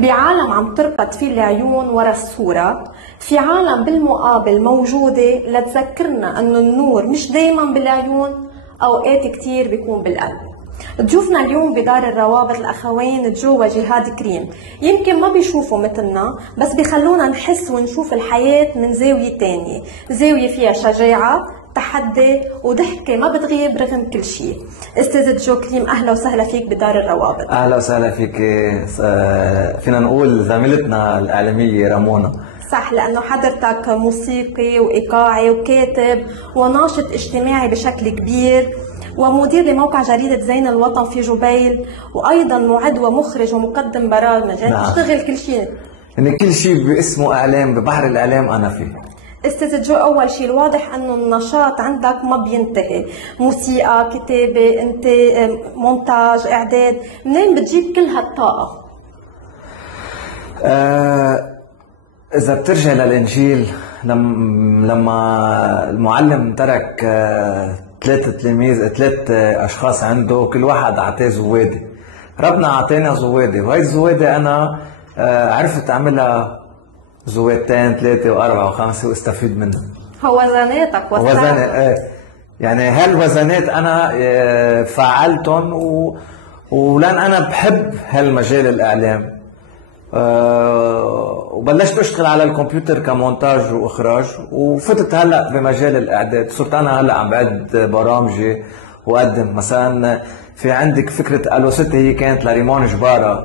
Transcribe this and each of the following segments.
بعالم عم ترقد فيه العيون ورا الصورة، في عالم بالمقابل موجودة لتذكرنا أنه النور مش دايما بالعيون، أوقات كتير بيكون بالقلب. ضيوفنا اليوم بدار الروابط الأخوين جو وجهاد كريم، يمكن ما بيشوفوا مثلنا بس بيخلونا نحس ونشوف الحياة من زاوية تانية، زاوية فيها شجاعة، تحدي وضحكة ما بتغيب رغم كل شيء. استاذ جو كريم، أهلا وسهلا فيك بدار الروابط. أهلا وسهلا فيك. فينا نقول زميلتنا الإعلامية رامونا. صح، لأنه حضرتك موسيقي وإيقاعي وكاتب وناشط اجتماعي بشكل كبير، ومدير لموقع جريدة زين الوطن في جبيل، وأيضا معد ومخرج ومقدم برامج، يعني بتشتغل كل شيء. يعني كل شيء باسمه إعلام، ببحر الإعلام أنا فيه. استاذ جو، أول شيء الواضح أنه النشاط عندك ما بينتهي، موسيقى، كتابة، أنت مونتاج، إعداد، منين بتجيب كل هالطاقة؟ إذا بترجع للإنجيل، لما المعلم ترك ثلاث أشخاص عنده، كل واحد أعطاه زوادة. ربنا أعطينا زوادة، وهي الزوادة أنا عرفت أعملها زوادتين 3 و4 و5 واستفيد منها. هو وزناتك وزنات، يعني هالوزنات أنا فعلتهم ولأن أنا بحب هالمجال الإعلام. وبلشت اشتغل على الكمبيوتر كمونتاج واخراج، وفتت هلا بمجال الاعداد. صرت انا هلا عم بعد برامجي واقدم. مثلا في عندك فكره الو ستة، هي كانت لريمون جباره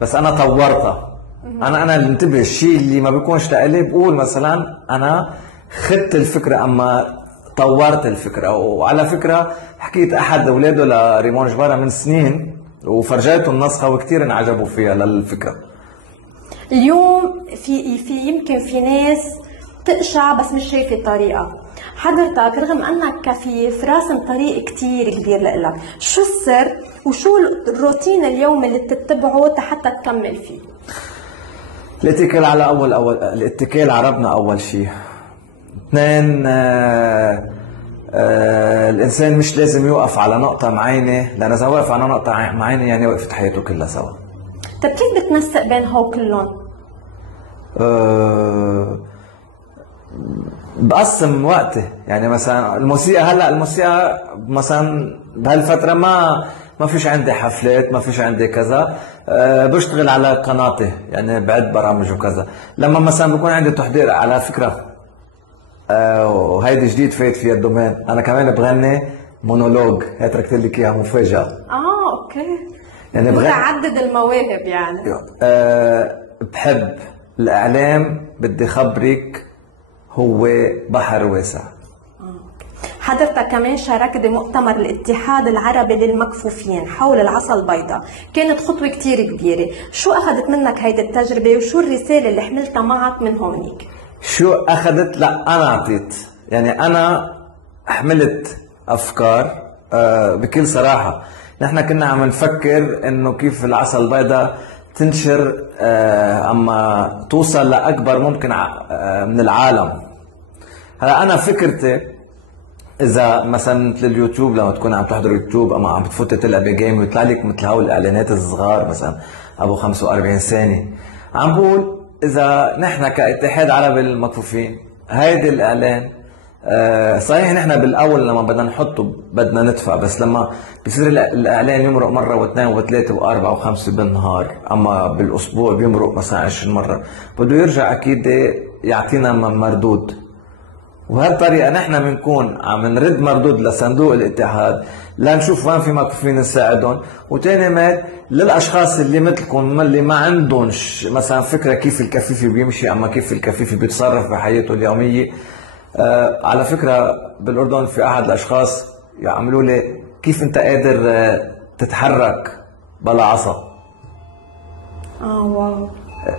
بس انا طورتها. انا اللي انتبه، الشيء اللي ما بيكونش لإلي بقول مثلا انا خدت الفكره اما طورت الفكره. وعلى فكره حكيت احد اولاده لريمون جباره من سنين وفرجيته النسخه وكثير انعجبوا فيها للفكره. اليوم في يمكن في ناس تقشع بس مش شايفه الطريقه. حضرتك رغم انك كفيف راسم طريق كتير كبير لإلك، شو السر وشو الروتين اليومي اللي بتتبعه حتى تكمل فيه؟ الاتكال على الاتكال على ربنا اول شيء. اثنين، الانسان مش لازم يوقف على نقطه معينه، لان اذا وقف على نقطه معينه يعني وقفت حياته كلها سوا. طيب كيف بتنسق بين هو كلهم؟ بقسم وقتي. يعني مثلا الموسيقى، هلا الموسيقى مثلا بهالفتره ما فيش عندي حفلات، ما فيش عندي كذا. بشتغل على قناتي، يعني بعد برامج وكذا. لما مثلا بكون عندي تحضير على فكره، وهيدي جديد فايت فيها الدومين، انا كمان بغني مونولوج. هي تركت لك اياها مفاجاه. اوكي، يعني متعدد المواهب يعني. بحب الإعلام، بدي خبرك هو بحر واسع. حضرتك كمان شاركت بمؤتمر الاتحاد العربي للمكفوفين حول العصا البيضاء، كانت خطوة كتير كبيرة. شو أخذت منك هيدي التجربة وشو الرسالة اللي حملتها معك من هونيك؟ شو أخذت؟ لا أنا أعطيت، يعني أنا حملت أفكار. بكل صراحة نحن كنا عم نفكر انه كيف العصا البيضاء تنشر، اما توصل لاكبر ممكن من العالم. هلا انا فكرتي اذا مثلا مثل اليوتيوب، لما تكون عم تحضر يوتيوب اما عم بتفوت تلعبي جيم ويطلع لك مثل هول الاعلانات الصغار مثلا ابو 45 ثانيه، عم بقول اذا نحن كاتحاد عربي للمكفوفين هيدي الاعلان، صحيح نحن بالاول لما بدنا نحطه بدنا ندفع، بس لما بصير الاعلان يمرق مره واثنين وثلاثه واربعه وخمسه بالنهار، اما بالاسبوع بيمرق مثلا 20 مره، بده يرجع اكيد يعطينا مردود. وهالطريقه نحن بنكون عم نرد مردود لصندوق الاتحاد لنشوف وين في مكفوفين نساعدهم، وثاني مال للاشخاص اللي مثلكم اللي ما عندهم مثلا فكره كيف الكفيفي بيمشي اما كيف الكفيفي بيتصرف بحياته اليوميه. على فكرة بالأردن في أحد الأشخاص يعملوا لي كيف أنت قادر تتحرك بلا عصا. واو.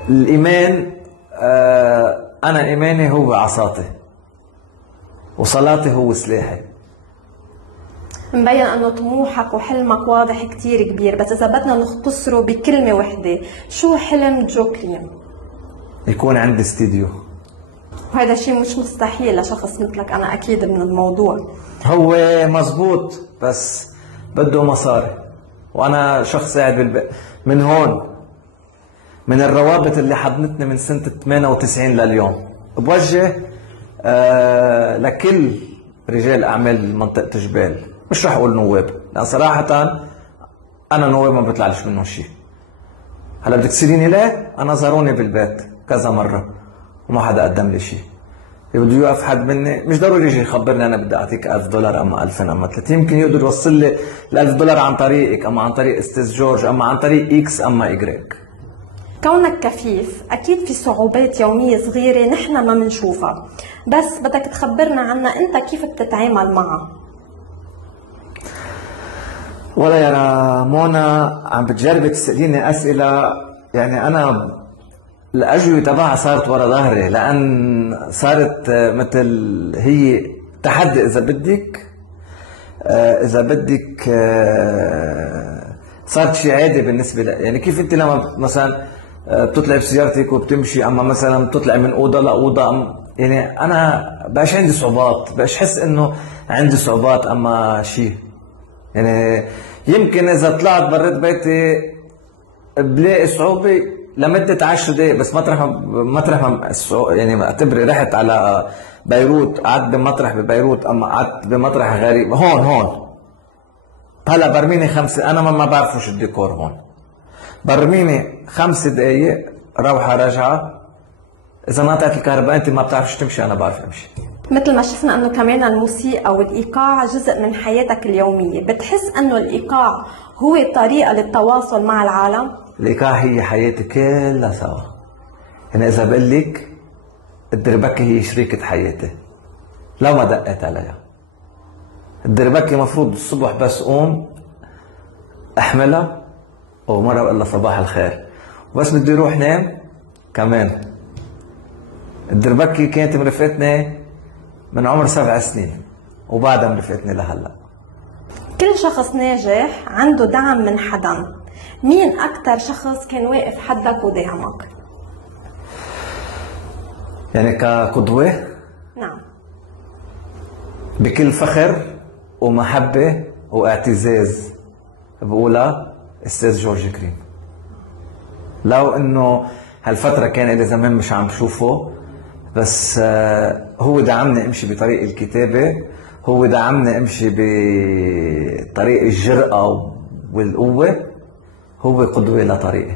الإيمان، أنا إيماني هو عصاتي وصلاتي هو سلاحي. مبين أنه طموحك وحلمك واضح كتير كبير، بس إذا بدنا نختصره بكلمة وحدة، شو حلم جو كريم؟ يكون عندي استديو. وهذا شيء مش مستحيل لشخص مثلك، أنا أكيد من الموضوع. هو مزبوط بس بده مصاري، وأنا شخص قاعد من من الروابط اللي حضنتني من سنة 98 لليوم. بوجه لكل رجال أعمال منطقة جبال، مش رح أقول نواب، لأن صراحة أنا نواب ما بيطلعليش منه شيء. هلا بدك تسأليني ليه؟ أنا زاروني بالبيت كذا مرة وما حدا قدم لي شيء. بده يوقف حد مني، مش ضروري يجي يخبرني أنا بدي أعطيك $1000 أما 2000 أما 30، يمكن يقدر يوصل لي $1000 عن طريقك، أما عن طريق أستاذ جورج، أما عن طريق إكس أما إيجريك. كونك كفيف أكيد في صعوبات يومية صغيرة نحن ما بنشوفها، بس بدك تخبرنا عنها أنت كيف بتتعامل معها. ولا يا منى عم بتجربي تسأليني أسئلة، يعني أنا الأجوبة تبعها صارت ورا ظهري، لأن صارت مثل هي تحدي إذا بدك، صارت شيء عادي بالنسبة لي. يعني كيف أنت لما مثلا بتطلع بسيارتك وبتمشي، أما مثلا بتطلع من أوضة لأوضة، يعني أنا بقاش عندي صعوبات، بقاش حس إنه عندي صعوبات أما شيء. يعني يمكن إذا طلعت بريت بيتي بلاقي صعوبة لمدة 10 دقائق، بس مطرح ما يعني اعتبري رحت على بيروت، قعدت بمطرح ببيروت، أما قعدت بمطرح غريب هون هلا برميني 5، أنا ما بعرفش الديكور هون، برميني 5 دقائق روحة راجعة. إذا انقطعت الكهرباء أنت ما بتعرفش تمشي، أنا بعرف أمشي. مثل ما شفنا أنه كمان الموسيقى والإيقاع جزء من حياتك اليومية، بتحس أنه الإيقاع هو طريقة للتواصل مع العالم؟ الإيقاع هي حياتي كلها سوا. يعني إذا بقول لك الدربكة هي شريكة حياتي لو ما دقت عليها. الدربكة مفروض الصبح بس قوم أحملها ومرة بقول لها صباح الخير، وبس بدي أروح نام كمان. الدربكة كانت مرفقتني من عمر 7 سنين وبعدها مرفقتني لهلا. كل شخص ناجح عنده دعم من حدا، مين أكتر شخص كان واقف حدك ودعمك؟ يعني كقدوة؟ نعم. بكل فخر ومحبة واعتزاز بقولها أستاذ جورج كريم. لو إنه هالفترة كان إلي زمان مش عم بشوفه، بس هو دعمني امشي بطريق الكتابة، هو دعمني امشي بطريق الجرأة والقوة، هو قدوة لطريقي.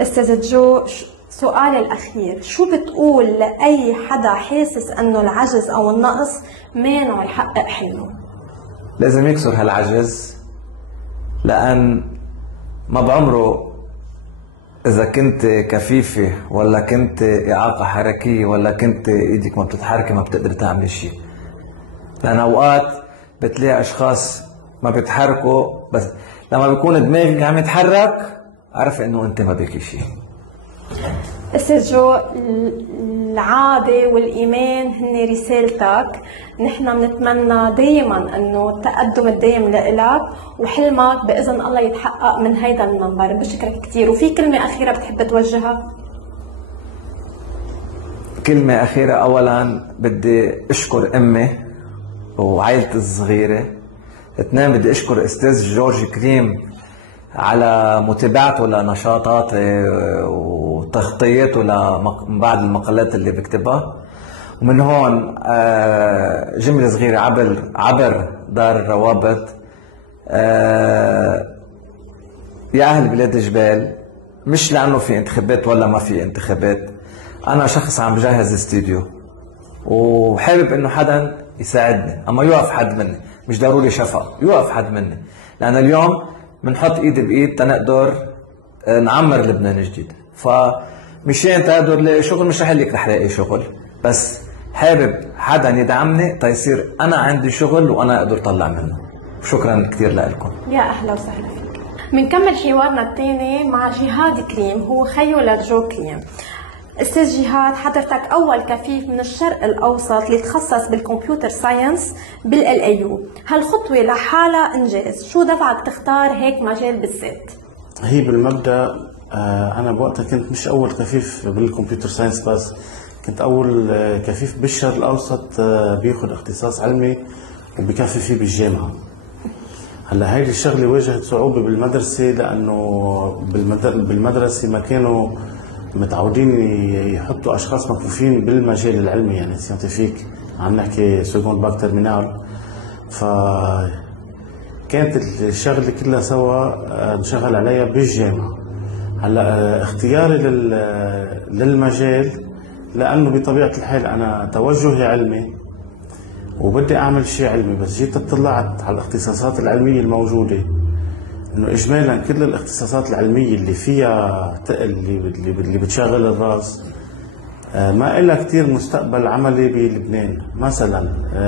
استاذ جو، سؤالي الأخير، شو بتقول لأي حدا حاسس أنه العجز أو النقص مانعه يحقق حلمه؟ لازم يكسر هالعجز، لأن ما بعمره إذا كنت كفيفة ولا كنت إعاقة حركية ولا كنت إيدك ما بتتحركي ما بتقدر تعمل شيء. لأن أوقات بتلاقي أشخاص ما بيتحركوا، بس لما بيكون دماغك عم يتحرك عرف إنه أنت ما بيكي شيء. استاذ جو، العادة والإيمان هن رسالتك، نحن بنتمنى دايما انه التقدم الدائم لإلك وحلمك بإذن الله يتحقق من هيدا المنبر. بشكرك كثير. وفي كلمة أخيرة بتحب توجهها؟ كلمة أخيرة، أولا بدي أشكر أمي وعائلتي الصغيرة. 2 بدي أشكر أستاذ جورج كريم على متابعته لنشاطاتي وتغطيته لبعض المقالات اللي بكتبها. ومن هون جملة صغيرة عبر دار الروابط. يا أهل بلاد جبال، مش لأنه في انتخابات ولا ما في انتخابات، أنا شخص عم بجهز استوديو وحابب إنه حدا يساعدني، أما يوقف حد مني، مش ضروري شفقة، يوقف حد مني، لأن اليوم بنحط إيد بإيد تنقدر نعمر لبنان جديد. فمشان تقدر لاقي شغل، مش رح لك رح لاقي شغل، بس حابب حدا يدعمني تيصير أنا عندي شغل وأنا أقدر طلع منه. شكرا كثير لكم. يا أهلا وسهلا فيك. بنكمل حوارنا الثاني مع جهاد كريم، هو خيو لجو كريم. استاذ جهاد، حضرتك اول كفيف من الشرق الاوسط اللي تخصص بالكمبيوتر ساينس بالLAU، هالخطوه لحالها انجاز، شو دفعك تختار هيك مجال بالذات؟ هي بالمبدا انا بوقتها كنت مش اول كفيف بالكمبيوتر ساينس، بس كنت اول كفيف بالشرق الاوسط بياخذ اختصاص علمي وبكفي فيه بالجامعه. هلا هيدي الشغله واجهت صعوبه بالمدرسه، لانه بالمدرسه ما كانوا متعودين يحطوا اشخاص مكفوفين بالمجال العلمي، يعني سيانتيفيك، عم نحكي سكوند باك ترمينال. ف كانت الشغله كلها سوا نشغل عليها بالجامعه. هلا اختياري للمجال، لانه بطبيعه الحال انا توجهي علمي وبدي اعمل شيء علمي، بس جيت اطلعت على الاختصاصات العلميه الموجوده، انه اجمالا كل الاختصاصات العلميه اللي فيها اللي بتشغل الراس ما إلها كتير مستقبل عملي بلبنان. مثلا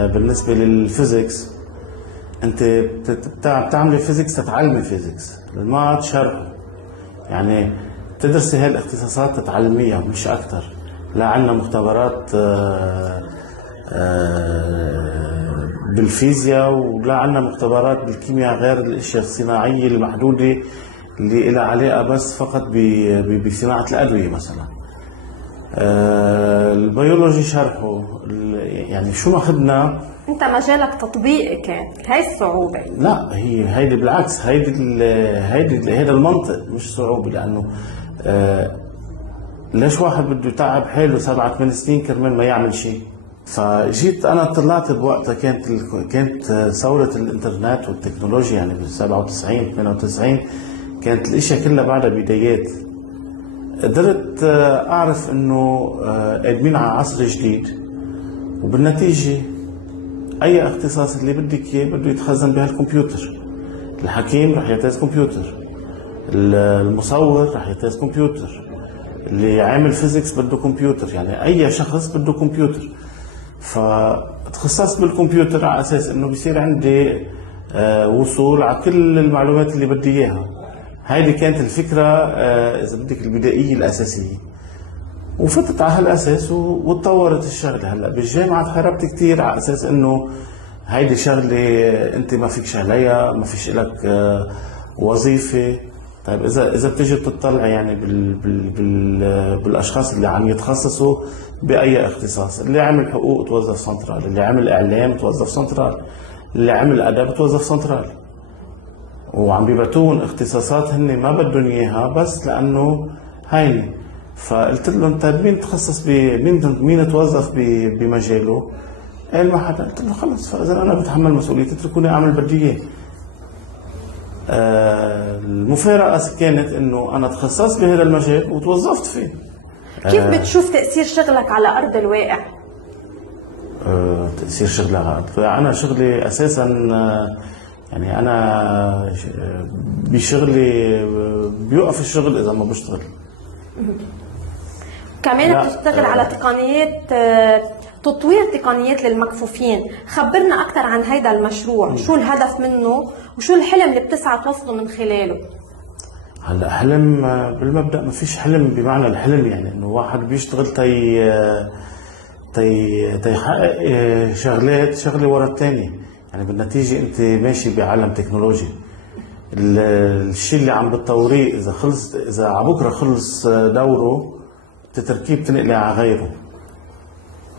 بالنسبه للفيزيكس، انت بتعملي فيزيكس تتعلمي فيزيكس، المات شرحه، يعني تدرسي هاي الاختصاصات تتعلميها مش اكثر. لا عندنا مختبرات بالفيزياء، ولا عندنا مختبرات بالكيمياء غير الاشياء الصناعيه المحدوده اللي لها علاقه بس فقط بصناعه الادويه مثلا. البيولوجي شرحه، يعني شو ما اخذنا. انت مجالك تطبيقي، كان هاي الصعوبه؟ لا، هيدي بالعكس، هيدا المنطق مش صعوبه، لانه ليش واحد بده يتعب حاله 7-8 سنين كرمال ما يعمل شيء؟ فجيت انا طلعت بوقتها كانت ثوره الانترنت والتكنولوجيا، يعني بال 97 98 كانت الاشياء كلها بعدها بدايات. قدرت اعرف انه قادمين على عصر جديد، وبالنتيجه اي اختصاص اللي بدك اياه بده يتخزن بهالكمبيوتر. الحكيم رح يعتز كمبيوتر، المصور رح يعتز كمبيوتر، اللي عامل فيزيكس بده كمبيوتر، يعني اي شخص بده كمبيوتر. فتخصصت بالكمبيوتر على اساس انه بصير عندي وصول على كل المعلومات اللي بدي اياها. هيدي كانت الفكره اذا بدك البدائيه الاساسيه، وفتت على هالاساس وتطورت الشغله. هلا بالجامعه تخربت كثير على اساس انه هيدي شغله انت ما فيكش عليها، ما فيش لك وظيفه. طيب اذا بتيجي بتطلع يعني بالاشخاص اللي عم يتخصصوا باي اختصاص، اللي عمل حقوق توظف سنترال، اللي عمل اعلام توظف سنترال، اللي عمل ادب توظف سنترال، وعم بيبعتون اختصاصات هن ما بدهم اياها بس لانه هيني. فقلت لهم طيب مين تخصص مين توظف بمجاله؟ قال ما حدا. قلت له خلص، فاذا انا بتحمل مسؤوليتي، اتركوني اعمل بدي اياه. المفارقه كانت انه انا تخصصت بهذا المجال وتوظفت فيه. كيف بتشوف تاثير شغلك على ارض الواقع؟ تاثير شغلي على ارض الواقع، انا شغلي اساسا يعني انا بشغلي بيوقف الشغل اذا ما بشتغل. كمان بتشتغل على تقنيات، تطوير تقنيات للمكفوفين. خبرنا اكثر عن هيدا المشروع، شو الهدف منه وشو الحلم اللي بتسعى توصله من خلاله؟ هلا حلم بالمبدا ما فيش حلم بمعنى الحلم، يعني انه واحد بيشتغل تيحقق شغله ورا الثانيه. يعني بالنتيجه انت ماشي بعالم تكنولوجي، الشيء اللي عم بتطوريه اذا على بكره خلص دوره بتتركيه بتنقلي على غيره.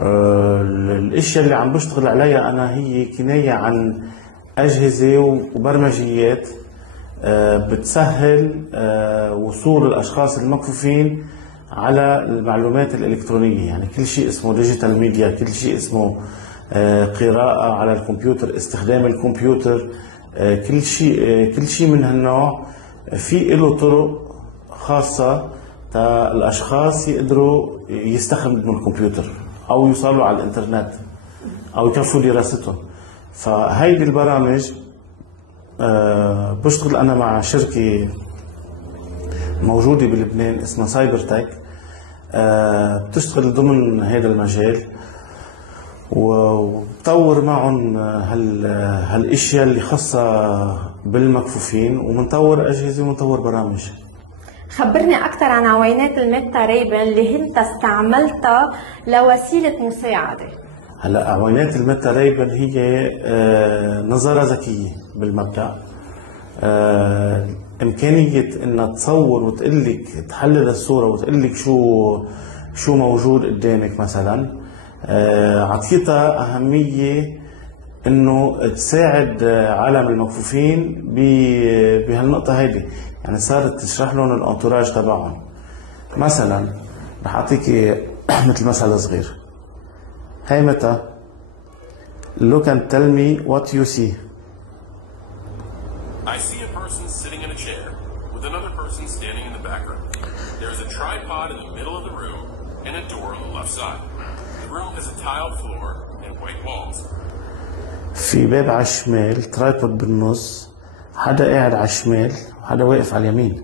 الاشياء اللي عم بشتغل عليها انا هي كنايه عن اجهزه وبرمجيات بتسهل وصول الاشخاص المكفوفين على المعلومات الالكترونيه. يعني كل شيء اسمه ديجيتال ميديا، كل شيء اسمه قراءه على الكمبيوتر، استخدام الكمبيوتر، كل شيء من هالنوع في له طرق خاصه تا الاشخاص يقدروا يستخدموا الكمبيوتر او يوصلوا على الانترنت او يكفوا دراستهم. فهيدي البرامج بشتغل انا مع شركه موجوده بلبنان اسمها سايبر تك، بتشتغل ضمن هذا المجال، وبطور معهم هالاشياء اللي خاصه بالمكفوفين، ومنطور اجهزه ومنطور برامج. خبرني اكثر عن عوينات الميتا ريبن اللي انت استعملتها لوسيله مساعده. هلا عوينات الميتا ريبن هي نظاره ذكيه بالمبدا، امكانيه انها تصور وتقلك تحلل الصوره وتقلك شو موجود قدامك مثلا. عطيتها اهميه انه تساعد عالم المكفوفين بهالنقطه هيدي. يعني صارت تشرح لهم الانتوراج تبعهم. مثلا رح اعطيكي مثل مثل صغير. هي متى look and tell me what you see. I see a person sitting in a chair with another person standing in the background. There's a tripod in the middle of the room and a door on the left side. The room has a tiled floor and white walls. في باب على الشمال، ترايبود بالنص، حدا قاعد على الشمال وحدا واقف على اليمين.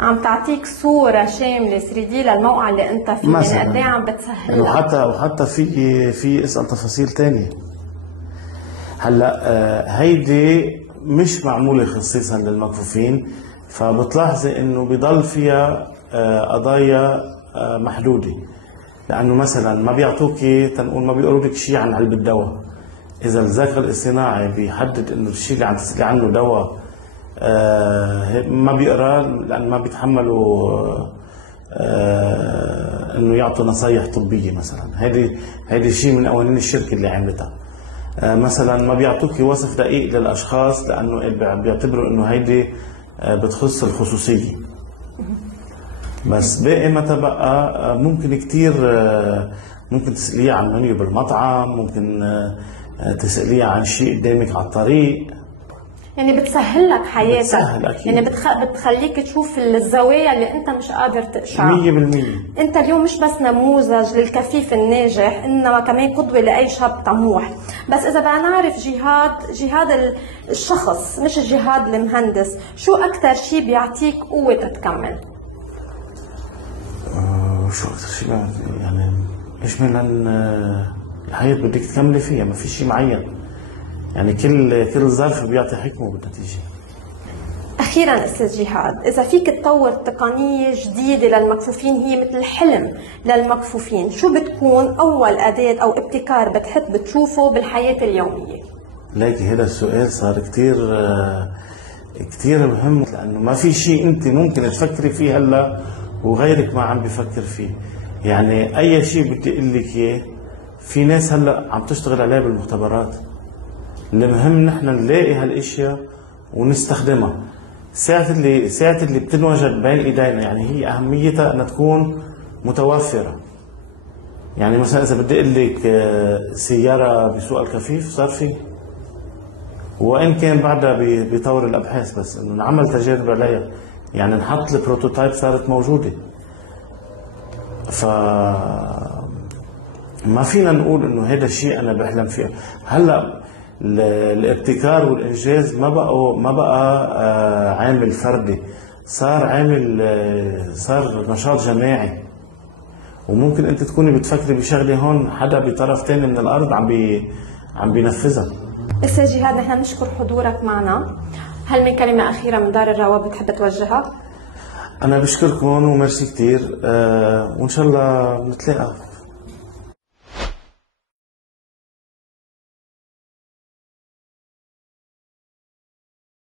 عم تعطيك صورة شاملة 3D للموقع اللي انت فيه، يعني قد ايه عم بتسهل. وحتى في اسأل تفاصيل تانية. هلا هيدي مش معمولة خصيصا للمكفوفين، فبتلاحظي انه بضل فيها قضايا محدودة. لانه مثلا ما بيعطوكي تنقول، ما بيقولوا لك شيء عن علبة دواء. اذا الذكاء الاصطناعي بيحدد انه الشيء اللي عم تسألي عنه دواء ما بيقرا، لان ما بيتحملوا انه يعطوا نصايح طبيه مثلا. هيدي شيء من قوانين الشركه اللي عملتها. مثلا ما بيعطوكي وصف دقيق للاشخاص، لانه بيعتبروا انه هيدي بتخص الخصوصيه. بس باقي متى بقى ممكن كتير، ممكن تسأليه عن منيو بالمطعم، ممكن تسأليه عن شيء قدامك على الطريق. يعني بتسهل لك حياتك. بتسهل أكيد. يعني بتخليك تشوف الزوايا اللي انت مش قادر تقشعها 100%. انت اليوم مش بس نموذج للكفيف الناجح، انما كمان قدوة لاي شاب طموح. بس اذا بدنا نعرف جهاد الشخص مش جهاد المهندس، شو اكثر شيء بيعطيك قوة تتكمل؟ شو اكثر شيء يعني يشمل ان الحياة بدك تكملي فيها، ما في شيء معين. يعني كل ظرف بيعطي حكمه بالنتيجة. أخيراً أستاذ جهاد، إذا فيك تطور تقنية جديدة للمكفوفين هي مثل حلم للمكفوفين، شو بتكون أول أداة أو ابتكار بتشوفه بالحياة اليومية؟ ليكي هذا السؤال صار كتير مهم، لأنه ما في شيء أنت ممكن تفكري فيه هلا وغيرك ما عم بيفكر فيه. يعني أي شيء بدي أقول لك إياه، في ناس هلا عم تشتغل عليه بالمختبرات. المهم نحن نلاقي هالاشياء ونستخدمها. ساعة اللي بتنوجد بين ايدينا، يعني هي اهميتها انها تكون متوفرة. يعني مثلا اذا بدي اقول لك سيارة بسوق الكفيف صار في، وان كان بعدها بطور الابحاث، بس انه نعمل تجارب عليها، يعني نحط البروتوتايب صارت موجودة. ف ما فينا نقول انه هذا الشيء انا بحلم فيه. هلا الابتكار والانجاز ما بقى عامل فردي، صار نشاط جماعي. وممكن انت تكوني بتفكري بشغله هون، حدا بطرف ثاني من الارض عم بينفذها. استاذ جهاد، نحن بنشكر حضورك معنا. هل من كلمه اخيره من دار الرواب بتحب توجهها؟ انا بشكركم وميرسي كثير، وان شاء الله نتلاقى.